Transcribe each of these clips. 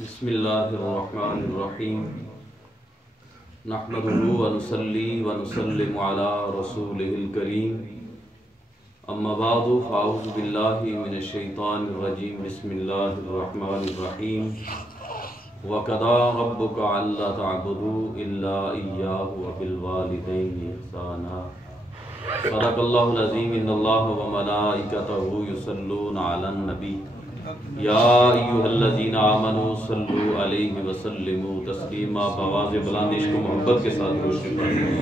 بسم اللہ الرحمن الرحیم نحمده ونصلی ونسلم علی رسولہ الکریم اما بعد فاعوذ باللہ من الشیطان الرجیم بسم اللہ الرحمن الرحیم وَقَضَىٰ رَبُّكَ أَلَّا تَعْبُدُوا إِلَّا إِيَّاهُ وَبِالْوَالِدَيْنِ إِحْسَانًا صدق اللہ العظیم ان اللہ وملائکتہ یصلون علی النبی یا ایھا الذین آمنوا صلوا علیہ وسلموا تسلیما بآواز بلند عشق و محبت کے ساتھ روشن پڑھیں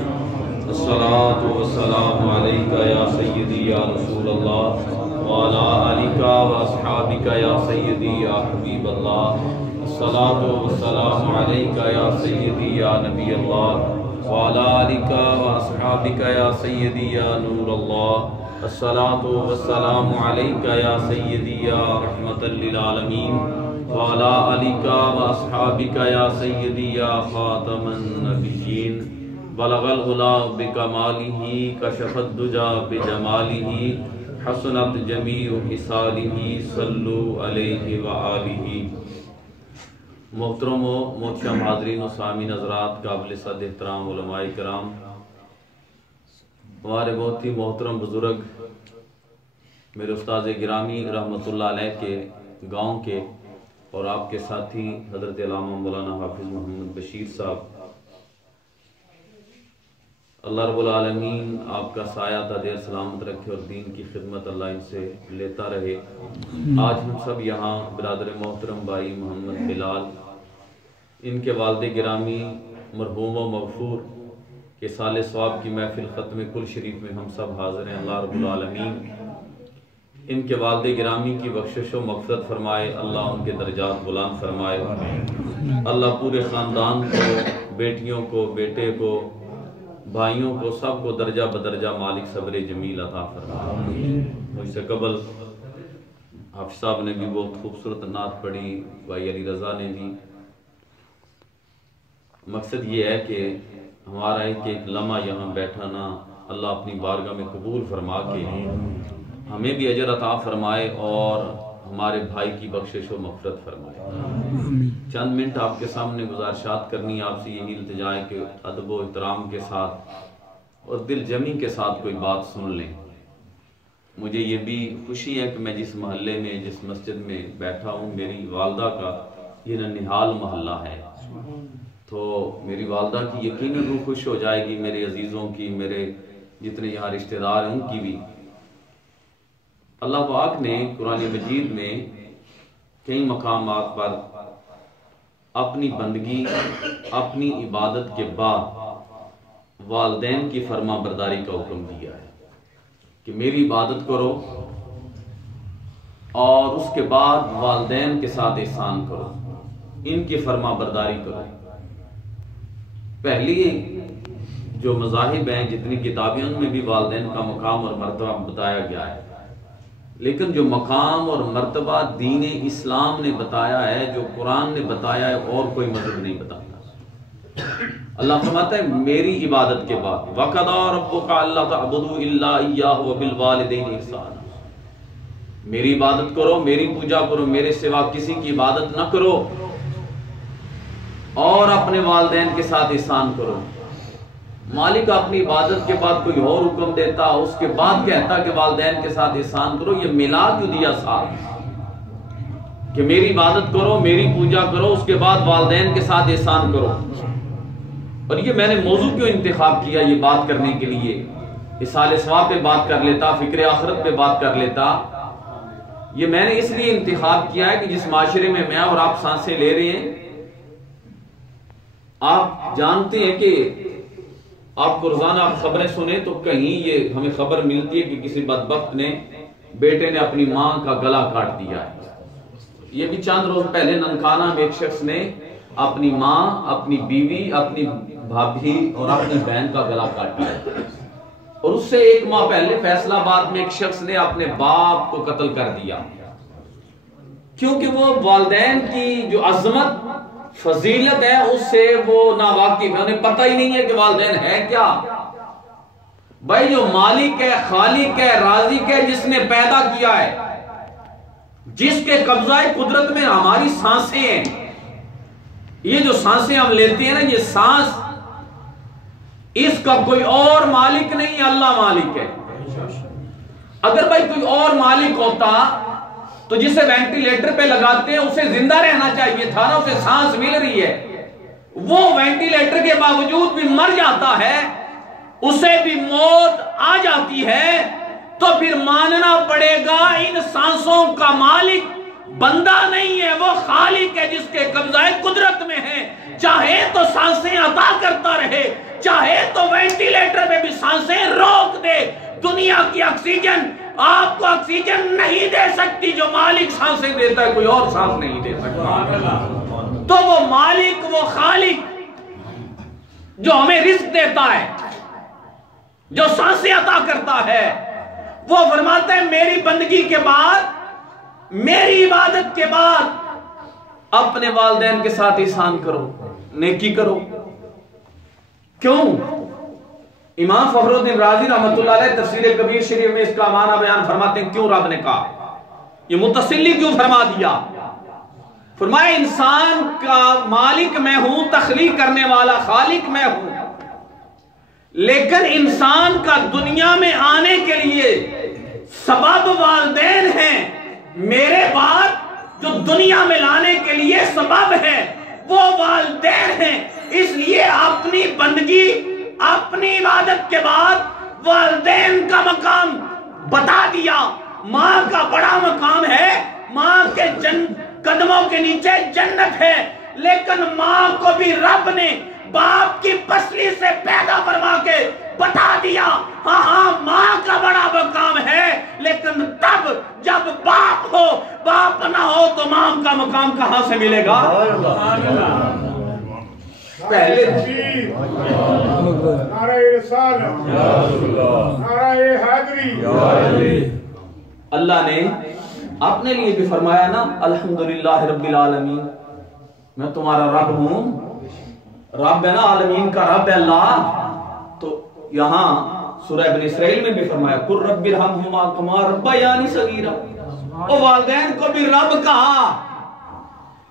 الصلاۃ والسلام علیک یا سیدی یا رسول اللہ وعلی آلک واصحابک یا سیدی یا حبیب اللہ الصلاۃ والسلام علیک یا سیدی یا نبی اللہ وعلی آلک واصحابک یا سیدی یا نور اللہ الصلاۃ والسلام علیک یا سیدی یا رحمۃ للعالمین وعلی آلک واصحابک یا سیدی یا خاتم النبیین بلغ العلا بکمالہ کشف الدجی بجمالہ حسنت جمیع خصالہ صلوا علیہ وآلہ۔ محترم و محتشم حاضرین و سامعین حضرات، قابل صد احترام علماء کرام، ہمارے بہت ہی محترم بزرگ میرے استاد گرامی رحمۃ اللہ علیہ کے گاؤں کے اور آپ کے ساتھی حضرت علامہ مولانا حافظ محمد بشیر صاحب، اللہ رب العالمین آپ کا سایہ تا دیر سلامت رکھے اور دین کی خدمت اللہ ان سے لیتا رہے۔ آج ہم سب یہاں برادر محترم بھائی محمد بلال، ان کے والد گرامی مرحوم و مغفور کہ سال ثواب کی محفل ختم کل شریف میں ہم سب حاضر ہیں۔ اللہ رب العالمین ان کے والد گرامی کی بخشش و مغفرت فرمائے، اللہ ان کے درجات بلند فرمائے، اللہ پورے خاندان کو، بیٹیوں کو، بیٹے کو، بھائیوں کو، سب کو درجہ بدرجہ مالک صبر جمیل عطا فرمائے۔ مجھ سے قبل حافظ صاحب نے بھی بہت خوبصورت نعت پڑھی، بھائی علی رضا نے بھی۔ مقصد یہ ہے کہ ہمارا ایک لمحہ یہاں بیٹھانا اللہ اپنی بارگاہ میں قبول فرما کے ہمیں بھی اجر عطا فرمائے اور ہمارے بھائی کی بخشش و مغفرت فرمائے۔ چند منٹ آپ کے سامنے گزارشات کرنی، آپ سے یہی التجا ہے کہ ادب و احترام کے ساتھ اور دل جمی کے ساتھ کوئی بات سن لیں۔ مجھے یہ بھی خوشی ہے کہ میں جس محلے میں، جس مسجد میں بیٹھا ہوں، میری والدہ کا یہ ننہال محلہ ہے، تو میری والدہ کی یقیناً روح خوش ہو جائے گی، میرے عزیزوں کی، میرے جتنے یہاں رشتہ دار ہیں ان کی بھی۔ اللہ پاک نے قرآن مجید میں کئی مقامات پر اپنی بندگی، اپنی عبادت کے بعد والدین کی فرما برداری کا حکم دیا ہے کہ میری عبادت کرو اور اس کے بعد والدین کے ساتھ احسان کرو، ان کی فرما برداری کرو۔ پہلی جو مذاہب ہیں، جتنی کتابیں، ان میں بھی والدین کا مقام اور مرتبہ بتایا گیا ہے، لیکن جو مقام اور مرتبہ دین اسلام نے بتایا ہے، جو قرآن نے بتایا ہے، اور کوئی مذہب نہیں بتاتا۔ اللہ فرماتا ہے میری عبادت کے بعد وَقَضَىٰ رَبُّكَ أَلَّا تَعْبُدُوا إِلَّا إِيَّاهُ وَبِالْوَالِدَيْنِ إِحْسَانًا، میری عبادت کرو، میری پوجا کرو، میرے سوا کسی کی عبادت نہ کرو اور اپنے والدین کے ساتھ احسان کرو۔ مالک اپنی عبادت کے بعد کوئی اور حکم دیتا، اس کے بعد کہتا کہ والدین کے ساتھ احسان کرو، یہ ملا کیوں دیا ساتھ کہ میری عبادت کرو، میری پوجا کرو، اس کے بعد والدین کے ساتھ احسان کرو؟ اور یہ میں نے موضوع کیوں انتخاب کیا یہ بات کرنے کے لیے؟ اصال ثواب پہ بات کر لیتا، فکر آخرت پہ بات کر لیتا۔ یہ میں نے اس لیے انتخاب کیا ہے کہ جس معاشرے میں میں اور آپ سانسیں لے رہے ہیں، آپ جانتے ہیں کہ آپ کو روزانہ آپ خبریں سنیں تو کہیں یہ ہمیں خبر ملتی ہے کہ کسی بدبخت نے، بیٹے نے اپنی ماں کا گلا کاٹ دیا ہے۔ یہ بھی چند روز پہلے ننکانہ میں ایک شخص نے اپنی ماں، اپنی بیوی، اپنی بھابھی اور اپنی بہن کا گلا کاٹ دیا، اور اس سے ایک ماہ پہلے فیصل آباد میں ایک شخص نے اپنے باپ کو قتل کر دیا، کیونکہ وہ والدین کی جو عظمت فضیلت ہے اس سے وہ ناواقف ہے، انہیں پتہ ہی نہیں ہے کہ والدین ہے کیا۔ بھائی جو مالک ہے، خالق ہے، رازق ہے، جس نے پیدا کیا ہے، جس کے قبضہ قدرت میں ہماری سانسیں ہیں، یہ جو سانسیں ہم لیتے ہیں نا، یہ سانس اس کا کوئی اور مالک نہیں، اللہ مالک ہے۔ اگر بھائی کوئی اور مالک ہوتا تو جسے وینٹیلیٹر پہ لگاتے ہیں اسے زندہ رہنا چاہیے تھا نا، اسے سانس مل رہی ہے، وہ وینٹیلیٹر کے باوجود بھی مر جاتا ہے، اسے بھی موت آ جاتی ہے، تو پھر ماننا پڑے گا ان سانسوں کا مالک بندہ نہیں ہے، وہ خالق ہے جس کے قبضہ قدرت میں ہے۔ چاہے تو سانسیں عطا کرتا رہے، چاہے تو وینٹیلیٹر میں بھی سانسیں روک دے۔ دنیا کی آکسیجن آپ کو آکسیجن نہیں دے سکتی، جو مالک سانسیں دیتا ہے کوئی اور سانس نہیں دے سکتا۔ تو وہ مالک، وہ خالق جو ہمیں رزق دیتا ہے، جو سانسیں عطا کرتا ہے، وہ فرماتا ہے میری بندگی کے بعد، میری عبادت کے بعد اپنے والدین کے ساتھ احسان کرو، نیکی کرو۔ کیوں؟ امام فخر الدین رازی رحمۃ اللہ علیہ تفسیر کبیر شریف میں اس کا معنی بیان فرماتے ہیں، کیوں رب نے کہا یہ متصلی کیوں فرما دیا؟ فرمایا انسان کا مالک میں ہوں، تخلیق کرنے والا خالق میں ہوں، لیکن انسان کا دنیا میں آنے کے لیے سبب والدین ہیں۔ میرے بعد جو دنیا میں لانے کے لیے سبب ہے وہ والدین ہیں، اس لیے اپنی بندگی، اپنی عبادت کے بعد والدین کا مقام بتا دیا۔ ماں کا بڑا مقام ہے، ماں کے قدموں کے نیچے جنت ہے، لیکن ماں کو بھی رب نے باپ کی پسلی سے پیدا فرما کے بتا دیا، ہاں ماں کا بڑا مقام ہے، لیکن تب جب باپ ہو، باپ نہ ہو تو ماں کا مقام کہاں سے ملے گا؟ پہلے نعرہ رسالت، نعرہ حیدری۔ اللہ نے اپنے لیے بھی فرمایا نا، الحمدللہ رب العالمین، میں تمہارا رب ہوں، رب ہے نا، عالمین کا رب ہے اللہ۔ تو یہاں سورہ بنی اسرائیل میں بھی فرمایا قُلْ رَبِّ ارْحَمْهُمَا كَمَا رَبَّيَانِي صَغِيرًا، وہ والدین کو بھی رب کہا،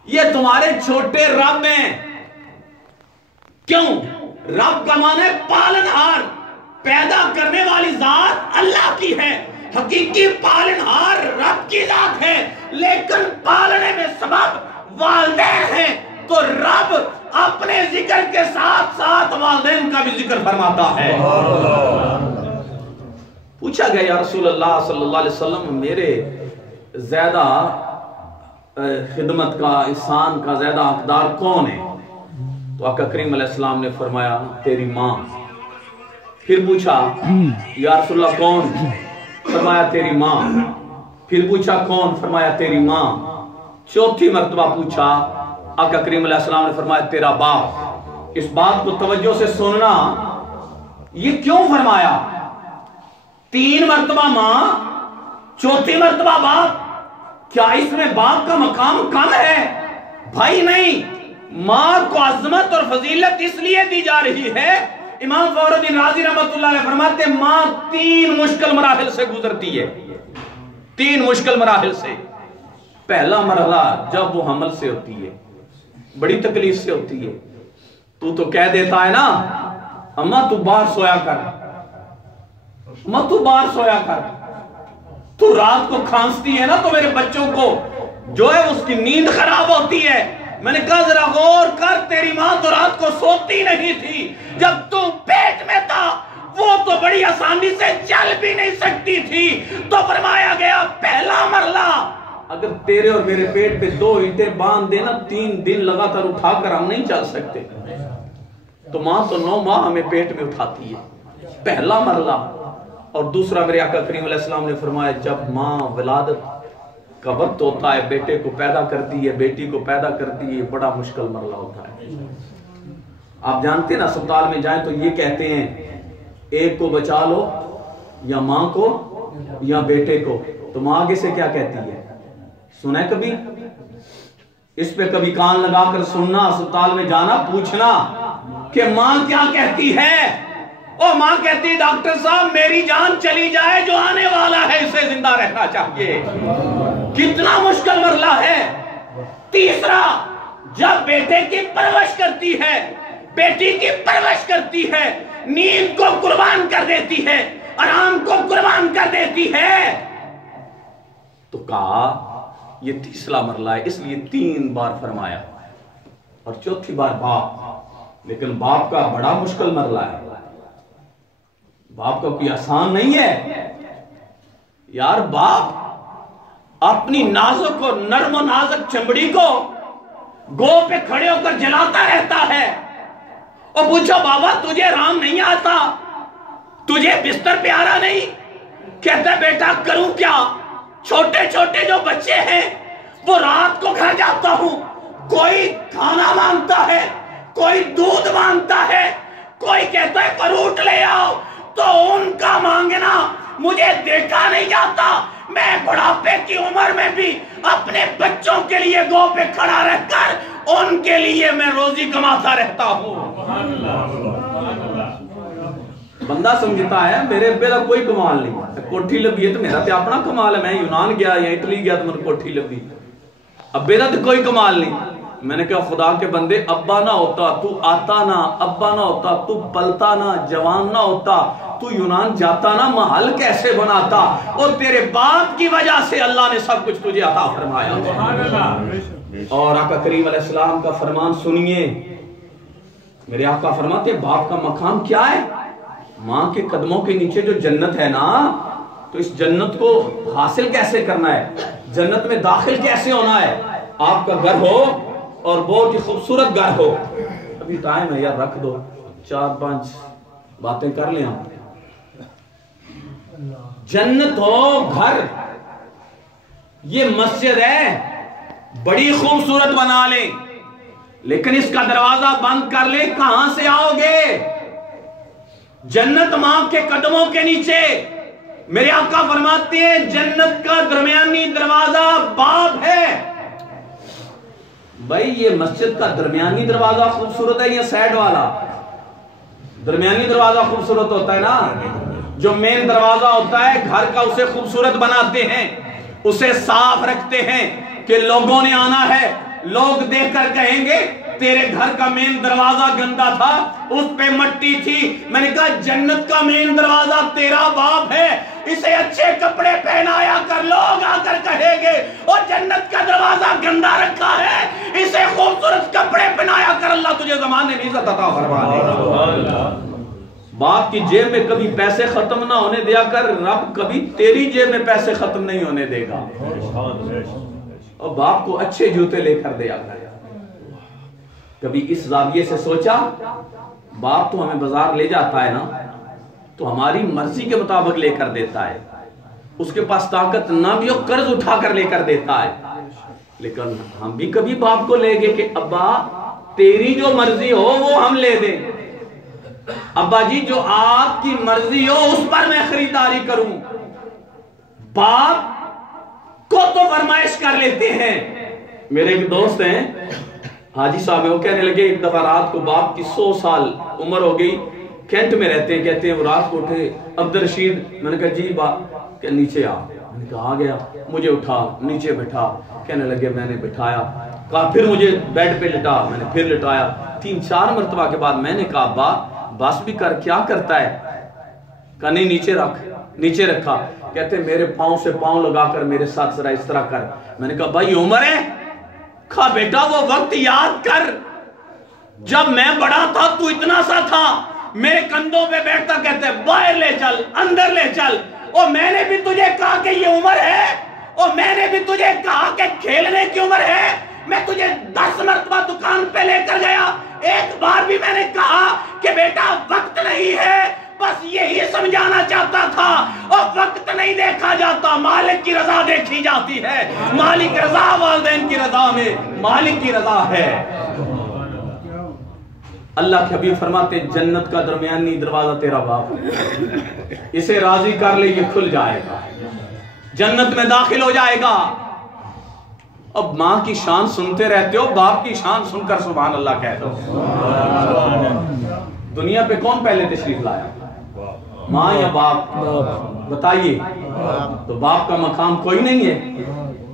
یہ تمہارے چھوٹے رب ہیں۔ کیوں؟ رب کا معنی ہے پالنہار، پیدا کرنے والی ذات اللہ کی ہے، حقیقی پالنہار رب کی ذات ہے، لیکن پالنے میں سبب والدین ہیں، تو رب اپنے ذکر کے ساتھ ساتھ والدین کا بھی ذکر فرماتا ہے۔ پوچھا گیا یا رسول اللہ صلی اللہ علیہ وسلم، میرے زیادہ خدمت کا، احسان کا زیادہ حقدار کون ہے؟ تو آقا کریم علیہ السلام نے فرمایا تیری ماں۔ پھر پوچھا یا رسول اللہ کون؟ فرمایا تیری ماں۔ پھر پوچھا کون؟ فرمایا تیری ماں۔ چوتھی مرتبہ پوچھا، آقا کریم علیہ السلام نے فرمایا تیرا باپ۔ اس بات کو توجہ سے سننا، یہ کیوں فرمایا؟ 3 مرتبہ ماں، چوتھی مرتبہ باپ، کیا اس میں باپ کا مقام کم ہے؟ بھائی نہیں، ماں کو عظمت اور فضیلت اس لیے دی جا رہی ہے۔ امام فخر الدین رازی رحمۃ اللہ علیہ فرماتے ہیں ماں 3 مشکل مراحل سے گزرتی ہے، 3 مشکل مراحل سے۔ پہلا مرحلہ جب وہ حمل سے ہوتی ہے، بڑی تکلیف سے ہوتی ہے، تو کہہ دیتا ہے نا اماں تو باہر سویا کر، اماں تو باہر سویا کر، تو رات کو کھانستی ہے نا تو میرے بچوں کو جو ہے اس کی نیند خراب ہوتی ہے۔ میں نے کہا ذرا غور کر، تیری ماں تو رات کو سوتی نہیں تھی، جب تو پیٹ میں تھا وہ تو بڑی آسانی سے چل بھی نہیں سکتی تھی۔ تو فرمایا گیا پہلا مرحلہ، اگر تیرے اور میرے پیٹ پہ 2 اینٹیں باندھ دینا، 3 دن لگاتار اٹھا کر ہم نہیں چل سکتے، تو ماں تو 9 ماہ ہمیں پیٹ میں اٹھاتی ہے، پہلا مرحلہ۔ اور دوسرا میرے آقا کریم علیہ السلام نے فرمایا جب ماں ولادت کا وقت ہوتا ہے، بیٹے کو پیدا کرتی ہے، بیٹی کو پیدا کرتی ہے، بڑا مشکل مرحلہ ہوتا ہے۔ آپ جانتے ہیں نا، اسپتال میں جائیں تو یہ کہتے ہیں ایک کو بچا لو، یا ماں کو یا بیٹے کو، تو ماں آگے سے کیا کہتی ہے؟ سنا ہے کبھی؟ اس پہ کبھی کان لگا کر سننا، اسپتال میں جانا، پوچھنا کہ ماں کیا کہتی ہے۔ اور ماں کہتی ڈاکٹر صاحب میری جان چلی جائے، جو آنے والا ہے اسے زندہ رہنا چاہیے۔ کتنا مشکل مرحلہ ہے۔ تیسرا، جب بیٹے کی پرورش کرتی ہے، بیٹی کی پرورش کرتی ہے، نیند کو قربان کر دیتی ہے، آرام کو قربان کر دیتی ہے، تو کہا یہ تیسرا مرحلہ ہے، اس لیے 3 بار فرمایا، اور چوتھی بار باپ۔ لیکن باپ کا بڑا مشکل مرحلہ ہے، باپ کا کوئی آسان نہیں ہے یار۔ باپ اپنی نازک اور نرم و نازک چمڑی کو گو پہ کھڑے ہو کر جلاتا رہتا ہے، اور پوچھو بابا تجھے آرام نہیں آتا، تجھے بستر پیارا نہیں؟ کہتا ہے بیٹا کروں کیا، چھوٹے چھوٹے جو بچے ہیں وہ رات کو گھر جاتا ہوں، کوئی کھانا مانگتا ہے، کوئی دودھ مانگتا ہے، کوئی کہتا ہے فروٹ لے آؤ، تو ان کا مانگنا مجھے دیکھا نہیں جاتا۔ میں بڑھاپے کی عمر میں بھی اپنے بچوں کے لیے گو پہ کھڑا رہ کر ان کے لیے میں روزی کماتا رہتا ہوں۔ بندہ سمجھتا ہے میرے ابے کا کوئی کمال نہیں، کوٹھی لبھی ہے تو میرا تے اپنا کمال ہے، میں یونان گیا یا اٹلی گیا تو میں کوٹھی لبھی، ابے کا تو کوئی کمال نہیں۔ میں نے کہا خدا کے بندے، ابا نہ ہوتا تو آتا نہ، ابا نہ ہوتا تو پلتا نہ، جوان نہ ہوتا تو یونان جاتا نہ، محل کیسے بناتا؟ اور تیرے باپ کی وجہ سے اللہ نے سب کچھ تجھے عطا فرمایا۔ اور آقا کریم علیہ السلام کا فرمان سنیے، میرے آقا فرماتے باپ کا مقام کیا ہے؟ ماں کے قدموں کے نیچے جو جنت ہے نا، تو اس جنت کو حاصل کیسے کرنا ہے، جنت میں داخل کیسے ہونا ہے؟ آپ کا گھر ہو اور بہت ہی خوبصورت گھر ہو، ابھی ٹائم ہے یار رکھ دو، 4-5 باتیں کر لیں آپ۔ جنت ہو گھر، یہ مسجد ہے، بڑی خوبصورت بنا لیں، لیکن اس کا دروازہ بند کر لیں، کہاں سے آؤ گے؟ جنت ماں کے قدموں کے نیچے۔ میرے آقا فرماتے ہیں جنت کا درمیانی دروازہ باپ ہے۔ بھائی یہ مسجد کا درمیانی دروازہ خوبصورت ہے یا سائڈ والا؟ درمیانی دروازہ خوبصورت ہوتا ہے نا، جو مین دروازہ ہوتا ہے گھر کا اسے خوبصورت بناتے ہیں، اسے صاف رکھتے ہیں کہ لوگوں نے آنا ہے، لوگ دیکھ کر کہیں گے تیرے گھر کا مین دروازہ گندا تھا، اس پہ مٹی تھی۔ میں نے کہا جنت کا مین دروازہ تیرا باپ ہے، اسے اچھے کپڑے پہنایا کر، لوگ آ کر کہیں گے اور جنت کا دروازہ گندا رکھا ہے، اسے خوبصورت کپڑے پہنایا کر، اللہ تجھے زمانے میں عزت عطا فرمائے۔ باپ کی جیب میں کبھی پیسے ختم نہ ہونے دیا کر، رب کبھی تیری جیب میں پیسے ختم نہیں ہونے دے گا۔ اور باپ کو اچھے جوتے لے کر دیا کر۔ کبھی اس زاویے سے سوچا باپ تو ہمیں بازار لے جاتا ہے نا، تو ہماری مرضی کے مطابق لے کر دیتا ہے، اس کے پاس طاقت نہ بھی ہو قرض اٹھا کر لے کر دیتا ہے، لیکن ہم بھی کبھی باپ کو لے گے کہ ابا تیری جو مرضی ہو وہ ہم لے دیں، ابا جی جو آپ کی مرضی ہو اس پر میں خریداری کروں۔ باپ کو تو فرمائش کر لیتے ہیں۔ میرے ایک دوست ہیں حاجی صاحب، وہ کہنے لگے ایک دفعہ رات کو باپ کی 100 سال عمر ہو گئی، کینٹ میں رہتے ہیں، کہتے ہیں وہ رات کو اٹھے، عبدالرشید، میں نے کہا جی باپ، کہ نیچے آ، میں نے کہا آ گیا، مجھے اٹھا نیچے بٹھا، کہنے لگے میں نے بٹھایا، کہا پھر مجھے بیڈ پہ لٹا، میں نے پھر لٹایا، 3-4 مرتبہ کے بعد میں نے کہا با بس بھی کر، کیا کرتا ہے؟ کہا نہیں نیچے رکھ، نیچے رکھا، کہتے ہیں میرے پاؤں سے پاؤں لگا کر میرے ساتھ ذرا اس طرح کر، میں نے کہا بھائی عمر ہے؟ کہا بیٹا وہ وقت یاد کر جب میں بڑا تھا تو اتنا سا تھا، میرے کندھوں پہ بیٹھتا، کہتے ہیں باہر لے چل، اندر لے چل، اور میں نے بھی تجھے کہا کہ یہ عمر ہے، اور میں نے بھی تجھے کہا کہ کھیلنے کی عمر ہے، میں تجھے 10 مرتبہ دکان پہ لے کر گیا، ایک بار بھی میں نے کہا کہ بیٹا وقت نہیں ہے، بس یہی سمجھانا چاہتا تھا، اور وقت نہیں دیکھا جاتا، مالک کی رضا دیکھی جاتی ہے، مالک رضا والدین کی رضا میں مالک کی رضا ہے۔ اللہ کے حبیب فرماتے ہیں جنت کا درمیانی دروازہ تیرا باپ ہے، اسے راضی کر لے یہ کھل جائے گا، جنت میں داخل ہو جائے گا۔ اب ماں کی شان سنتے رہتے ہو، باپ کی شان سن کر سبحان اللہ کہہ دو۔ دنیا پہ کون پہلے تشریف لایا، ماں یا باپ؟ بتائیے، تو باپ کا مقام کوئی نہیں ہے،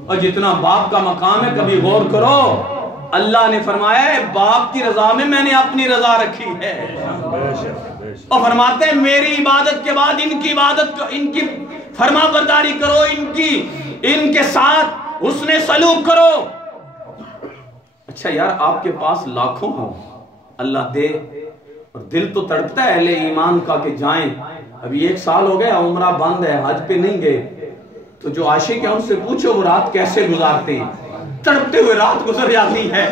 اور جتنا باپ کا مقام ہے کبھی غور کرو، اللہ نے فرمایا ہے باپ کی رضا میں نے اپنی رضا رکھی ہے، اور فرماتے ہیں میری عبادت کے بعد ان کی عبادت، ان کی فرما برداری کرو، ان کے ساتھ حسن سلوک کرو۔ اچھا یار آپ کے پاس لاکھوں ہوں، اللہ دے، اور دل تو تڑپتا ہے اہل ایمان کا کہ جائیں، ابھی 1 سال ہو گیا عمرہ بند ہے، حج پہ نہیں گئے، تو جو عاشق ہیں ان سے پوچھو وہ رات کیسے گزارتے ہیں، تڑپتے ہوئے رات گزر جاتی ہے۔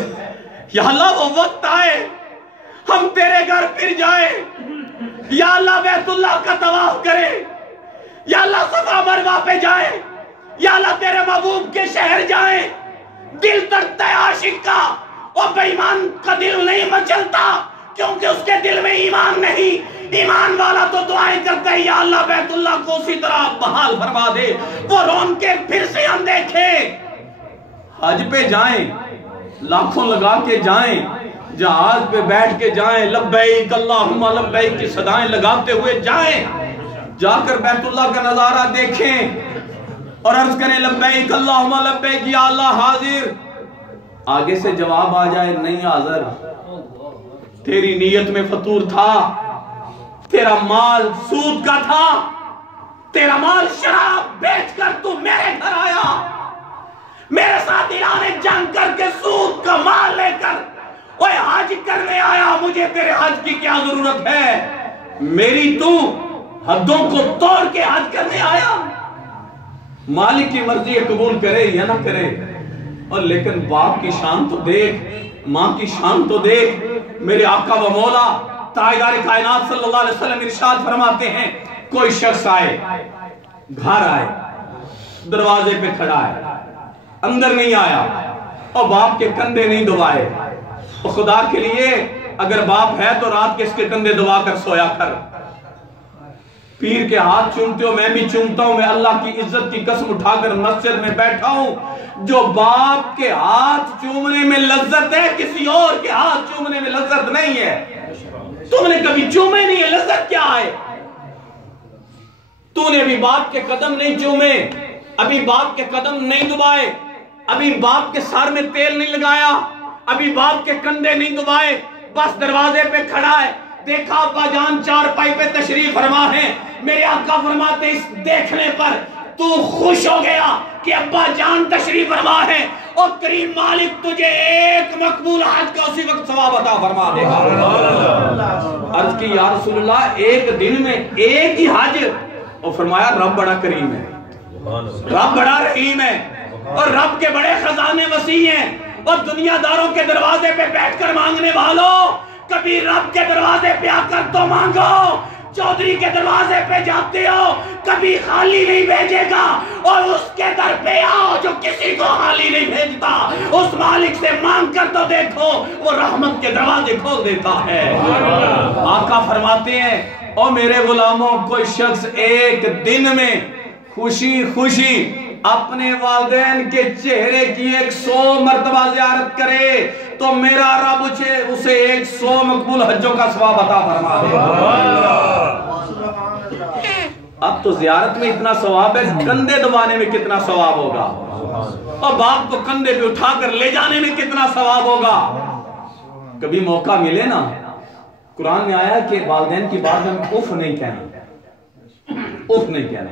یا اللہ وہ وقت آئے ہم تیرے گھر پھر جائیں، یا اللہ بیت اللہ کا طواف کریں، یا اللہ صفا مروہ پہ جائیں، یا اللہ تیرے محبوب کے شہر جائیں۔ دل تڑپتا ہے عاشق کا، اور بے ایمان کا دل نہیں مچلتا، کیونکہ اس کے دل میں ایمان نہیں۔ ایمان والا تو دعائیں کرتا ہے یا اللہ بیت اللہ کو اسی طرح بحال فرما دے، وہ رون کے پھر سے ہم دیکھیں۔ حج پہ جائیں، لاکھوں لگا کے جائیں، جہاز پہ بیٹھ کے جائیں، لبیک اللہم لبیک کی صدائیں لگاتے ہوئے جائیں، جا کر بیت اللہ کا نظارہ دیکھیں اور عرض کریں لبیک اللہم لبیک یا اللہ حاضر۔ آگے سے جواب آ جائے نہیں حاضر، تیری نیت میں فطور تھا، تیرا مال سود کا تھا، تیرا مال شراب بیچ کر تو میرے گھر آیا، میرے ساتھ اعلان جنگ کر کے سود کا مال لے کر اوہ حج کرنے آیا، مجھے تیرے حج کی کیا ضرورت ہے؟ میری تو حدوں کو توڑ کے حج کرنے آیا۔ مالک کی مرضی قبول کرے یا نہ کرے، اور لیکن باپ کی شان تو دیکھ، ماں کی شان تو دیکھ۔ میرے آقا و مولا تاجدار کائنات صلی اللہ علیہ وسلم ارشاد فرماتے ہیں کوئی شخص آئے، گھر آئے، دروازے پہ کھڑا ہے، اندر نہیں آیا اور باپ کے کندھے نہیں دبائے، اور خدا کے لیے اگر باپ ہے تو رات کے اس کے کندھے دبا کر سویا کر۔ پیر کے ہاتھ چومتے ہو، میں بھی چومتا ہوں، میں اللہ کی عزت کی قسم اٹھا کر مسجد میں بیٹھا ہوں، جو باپ کے ہاتھ چومنے میں لذت ہے کسی اور کے ہاتھ چومنے میں لذت نہیں ہے۔ تم نے کبھی چومے نہیں ہے، لذت کیا ہے؟ تو نے ابھی باپ کے قدم نہیں چومے، ابھی باپ کے قدم نہیں دبائے، ابھی باپ کے سر میں تیل نہیں لگایا، ابھی باپ کے کندھے نہیں دبائے، بس دروازے پہ کھڑا ہے، دیکھا ابا جان چارپائی پہ تشریف فرما ہے، میرے آقا فرماتے اس دیکھنے پر تو خوش ہو گیا کہ ابا جان تشریف فرما ہے، اور کریم مالک تجھے ایک مقبول حج کا اسی وقت ثواب عطا فرما دے گا۔ عرض کی یا رسول اللہ ایک دن میں ایک ہی حج، اور فرمایا رب بڑا کریم ہے، رب بڑا رحیم ہے، اور رب کے بڑے خزانے وسیع ہیں، اور دنیا داروں کے دروازے پہ بیٹھ کر مانگنے والوں کبھی رب کے دروازے پہ آ کر تو مانگو، چودھری کے دروازے پہ جاتے ہو کبھی خالی نہیں بھیجے گا، اور اس کے در پہ آؤ جو کسی کو خالی نہیں بھیجتا، اس مالک سے مانگ کر تو دیکھو وہ رحمت کے دروازے کھول دیتا ہے۔ آقا فرماتے ہیں او میرے غلاموں کوئی شخص ایک دن میں خوشی خوشی اپنے والدین کے چہرے کی 100 مرتبہ زیارت کرے تو میرا رب اسے 100 مقبول حجوں کا ثواب عطا فرما دے گا۔ اب تو زیارت میں اتنا ثواب ہے، کندھے دبانے میں کتنا ثواب ہوگا، اور باپ کو کندھے پہ اٹھا کر لے جانے میں کتنا ثواب ہوگا۔ کبھی موقع ملے نا، قرآن میں آیا کہ والدین کی بات میں اف نہیں کہنا، اف نہیں کہنا۔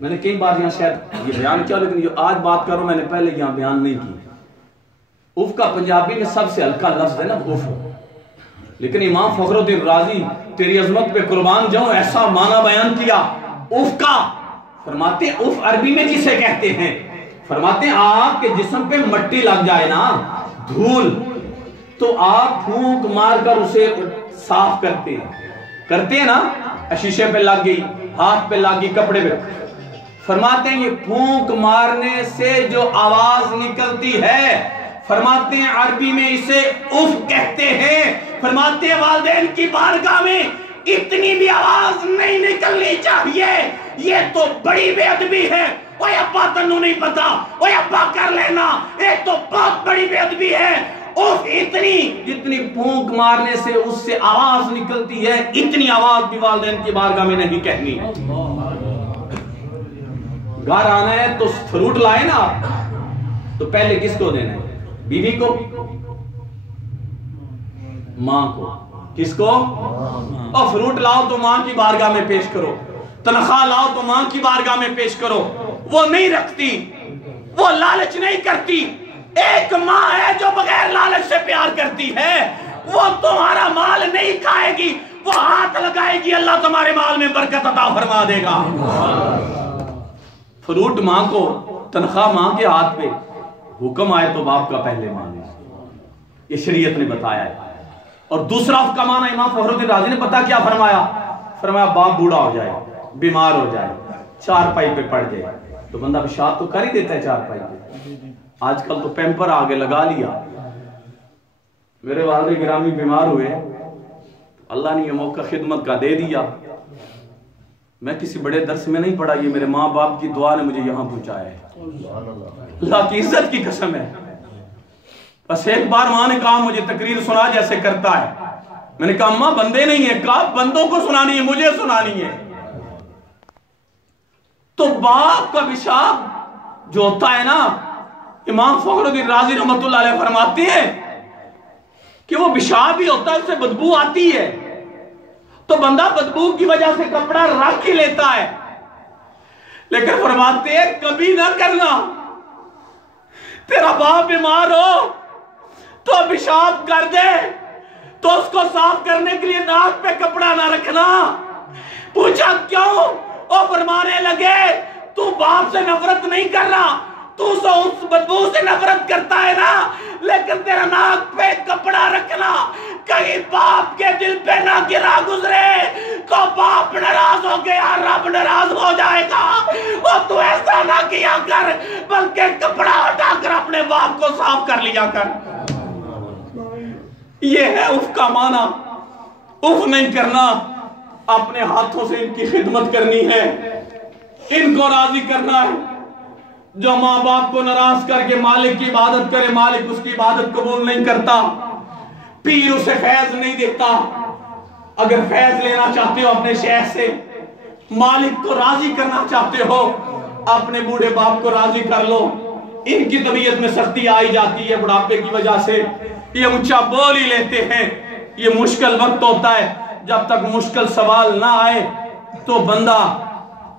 میں نے کئی بار یہاں شاید یہ بیان کیا، لیکن یہ آج بات کروں، میں نے پہلے یہاں بیان نہیں کی۔ اف کا پنجابی میں سب سے ہلکا لفظ ہے نا اف، لیکن امام فخر الدین رازی تیری عظمت پہ قربان جاؤں ایسا معنی بیان کیا اف کا۔ فرماتے ہیں اف عربی میں کسے کہتے ہیں؟ فرماتے ہیں آپ کے جسم پہ مٹی لگ جائے نا، دھول، تو آپ پھونک مار کر اسے صاف کرتے ہیں نا، شیشے پہ لگ گئی، ہاتھ پہ لگ گئی، کپڑے پہ۔ فرماتے ہیں یہ پھونک مارنے سے جو آواز نکلتی ہے، فرماتے ہیں عربی میں اسے اف کہتے ہیں۔ فرماتے ہیں والدین کی بارگاہ میں اتنی بھی آواز نہیں نکلنی چاہیے، یہ تو بڑی بے ادبی ہے۔ اوے ابا تنو نہیں پتا، اوے ابا کر لینا، یہ تو بہت بڑی بے ادبی ہے۔ اف اتنی پھونک مارنے سے اس سے آواز نکلتی ہے، اتنی آواز بھی والدین کی بارگاہ میں نہیں کہنی۔ گھر آنا ہے تو فروٹ لائے نا آپ، تو پہلے کس کو دینا ہے؟ بیوی کو ماں کو. کس کو؟ اور فروٹ لاؤ تو ماں کی بارگاہ میں پیش کرو, تنخواہ لاؤ تو ماں کی بارگاہ میں پیش کرو. وہ نہیں رکھتی, وہ لالچ نہیں کرتی. ایک ماں ہے جو بغیر لالچ سے پیار کرتی ہے. وہ تمہارا مال نہیں کھائے گی, وہ ہاتھ لگائے گی, اللہ تمہارے مال میں برکت عطا فرما دے گا. فروٹ ماں کو, تنخواہ ماں کے ہاتھ پہ. حکم آئے تو باپ کا پہلے مانے, یہ شریعت نے بتایا ہے. اور دوسرا افق کا معنی امام فخر الدین رازی نے پتا کیا فرمایا؟ فرمایا باپ بوڑھا ہو جائے, بیمار ہو جائے, چارپائی پہ پڑ جائے تو بندہ پیشاب تو کر ہی دیتا ہے چارپائی پہ. آج کل تو پیمپر آگے لگا لیا. میرے والد گرامی بیمار ہوئے, اللہ نے یہ موقع خدمت کا دے دیا. میں کسی بڑے درس میں نہیں پڑھا, یہ میرے ماں باپ کی دعا نے مجھے یہاں پہنچایا ہے. اللہ کی عزت کی قسم ہے. بس ایک بار ماں نے کہا مجھے تقریر سنا جیسے کرتا ہے. میں نے کہا اماں بندے نہیں ہیں. کہا بندوں کو سنانی ہے, مجھے سنانی ہے. تو باپ کا پیشاب جو ہوتا ہے نا, امام فخر الدین رازی رحمۃ اللہ علیہ فرماتے ہیں کہ وہ پیشاب ہی ہوتا ہے, اس سے بدبو آتی ہے. تو بندہ بدبو کی وجہ سے کپڑا رکھ ہی لیتا ہے. لیکن فرماتے ہیں کبھی نہ کرنا, تیرا باپ بیمار ہو تو پیشاب کر دے تو اس کو صاف کرنے کے لیے ناک پہ کپڑا نہ رکھنا. پوچھا کیوں؟ اور فرمانے لگے تو باپ سے نفرت نہیں کر رہا, تو اس بدبو سے نفرت کرتا ہے نا, لیکن تیرا ناک پہ کپڑا رکھنا کہیں باپ کے دل پہ نہ گرا گزرے تو باپ ناراض ہو گیا, رب ناراض ہو جائے گا. اور تو ایسا نہ کیا کر, بلکہ کپڑا ہٹا کر اپنے باپ کو صاف کر لیا کر. یہ ہے اف کا معنی. اف نہیں کرنا, اپنے ہاتھوں سے ان کی خدمت کرنی ہے, ان کو راضی کرنا ہے. جو ماں باپ کو ناراض کر کے مالک کی عبادت کرے, مالک اس کی عبادت قبول نہیں کرتا. پیر اسے فیض نہیں دیتا. اگر فیض لینا چاہتے ہو اپنے شیخ سے, مالک کو راضی کرنا چاہتے ہو, اپنے بوڑھے باپ کو راضی کر لو. ان کی طبیعت میں سختی آئی جاتی ہے بڑھاپے کی وجہ سے, یہ اونچا بول ہی لیتے ہیں. یہ مشکل وقت ہوتا ہے, جب تک مشکل سوال نہ آئے تو بندہ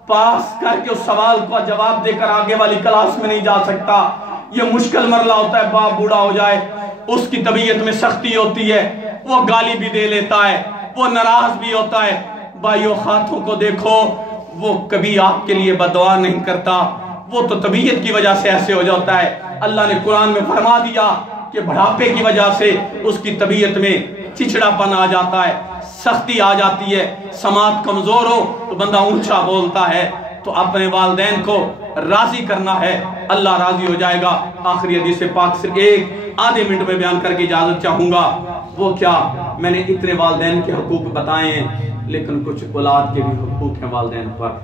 پاس کر کے اس سوال کا جواب دے کر آگے والی کلاس میں نہیں جا سکتا. یہ مشکل مرحلہ ہوتا ہے. باپ بوڑھا ہو جائے, اس کی طبیعت میں سختی ہوتی ہے, وہ گالی بھی دے لیتا ہے, وہ ناراض بھی ہوتا ہے. بھائیو ہاتھوں کو دیکھو, وہ کبھی آپ کے لیے بددعا نہیں کرتا, وہ تو طبیعت کی وجہ سے ایسے ہو جاتا ہے. اللہ نے قرآن میں فرما دیا کہ بڑھاپے کی وجہ سے اس کی طبیعت میں چچڑا پن آ جاتا ہے, سختی آ جاتی ہے, سماعت کمزور ہو تو بندہ اونچا بولتا ہے. تو اپنے والدین کو راضی کرنا ہے, اللہ راضی ہو جائے گا. آخری حدیث پاک صرف ایک آدھے منٹ میں بیان کر کے اجازت چاہوں گا. وہ کیا, میں نے اتنے والدین کے حقوق بتائے ہیں, لیکن کچھ اولاد کے بھی حقوق ہیں والدین پر.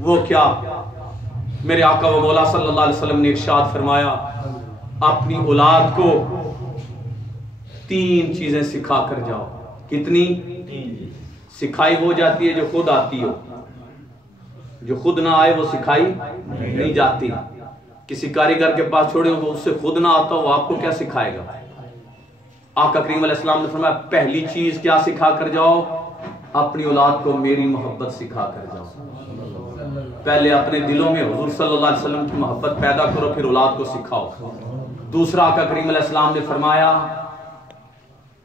وہ کیا, میرے آقا و مولا صلی اللہ علیہ وسلم نے ارشاد فرمایا, اپنی اولاد کو 3 چیزیں سکھا کر جاؤ. کتنی؟ سکھائی وہ جاتی ہے جو خود آتی ہو, جو خود نہ آئے وہ سکھائی نہیں جاتی. کسی کاریگر کے پاس چھوڑے ہو, وہ اس سے خود نہ آتا ہو, وہ آپ کو کیا سکھائے گا؟ آقا کریم علیہ السلام نے فرمایا پہلی چیز کیا سکھا کر جاؤ, اپنی اولاد کو میری محبت سکھا کر جاؤ. پہلے اپنے دلوں میں حضور صلی اللہ علیہ وسلم کی محبت پیدا کرو, پھر اولاد کو سکھاؤ. دوسرا آقا کریم علیہ السلام نے فرمایا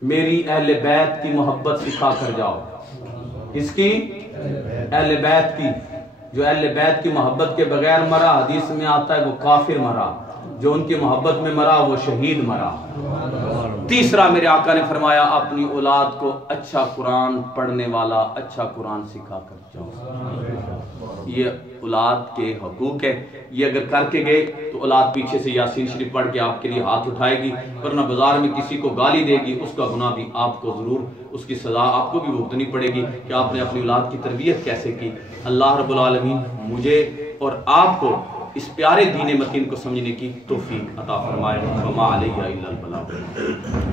میری اہل بیت کی محبت سکھا کر جاؤ. اس کی اہل بیت کی, جو اہل بیت کی محبت کے بغیر مرا, حدیث میں آتا ہے وہ کافر مرا, جو ان کی محبت میں مرا وہ شہید مرا. تیسرا میرے آقا نے فرمایا اپنی اولاد کو اچھا قرآن پڑھنے والا, اچھا قرآن سکھا کر جاؤ. یہ اولاد کے حقوق ہے. یہ اگر کر کے گئے تو اولاد پیچھے سے یاسین شریف پڑھ کے آپ کے لیے ہاتھ اٹھائے گی, ورنہ بازار میں کسی کو گالی دے گی, اس کا گناہ بھی آپ کو ضرور, اس کی سزا آپ کو بھی بھگتنی پڑے گی کہ آپ نے اپنی اولاد کی تربیت کیسے کی. اللہ رب العالمین مجھے اور آپ کو اس پیارے دین متین کو سمجھنے کی توفیق عطا فرمائے. وما علیہ الا البلاغ.